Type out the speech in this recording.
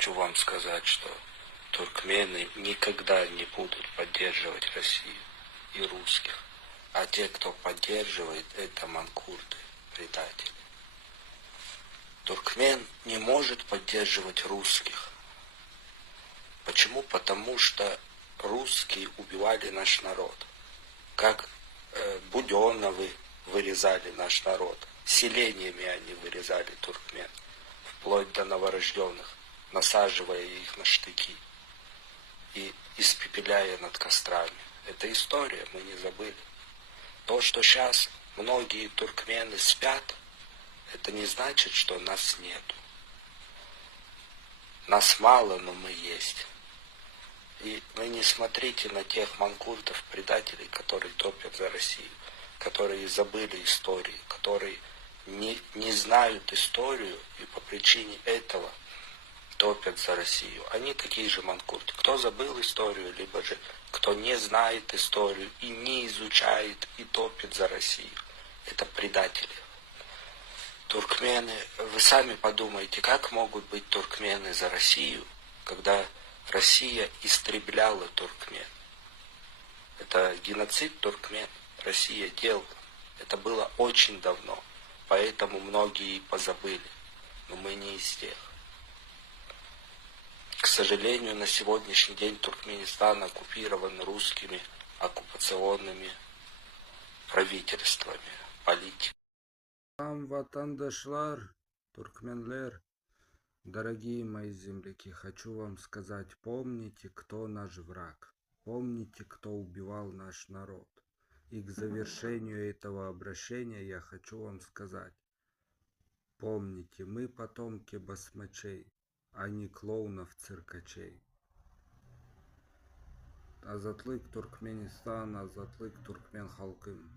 хочу вам сказать, что туркмены никогда не будут поддерживать Россию и русских. А те, кто поддерживает, это манкурты, предатели. Туркмен не может поддерживать русских. Почему? Потому что русские убивали наш народ. Как Буденовы вырезали наш народ. Селениями они вырезали туркмен. Вплоть до новорожденных, насаживая их на штыки и испепеляя над кострами. Это история, мы не забыли. То, что сейчас многие туркмены спят, это не значит, что нас нету. Нас мало, но мы есть. И вы не смотрите на тех манкуртов, предателей, которые топят за Россию, которые забыли историю, которые не знают историю и по причине этого топят за Россию. Они такие же манкурты. Кто забыл историю, либо же кто не знает историю и не изучает и топит за Россию. Это предатели. Туркмены, вы сами подумайте, как могут быть туркмены за Россию, когда Россия истребляла туркмен. Это геноцид туркмен Россия делала. Это было очень давно. Поэтому многие и позабыли. Но мы не из тех. К сожалению, на сегодняшний день Туркменистан оккупирован русскими оккупационными правительствами, политикой. Там ватандашлар, туркменлер, дорогие мои земляки, хочу вам сказать, помните, кто наш враг. Помните, кто убивал наш народ. И к завершению этого обращения я хочу вам сказать. Помните, мы потомки басмачей, а не клоунов-циркачей. Азатлык Туркменистан, азатлык Туркмен халкым.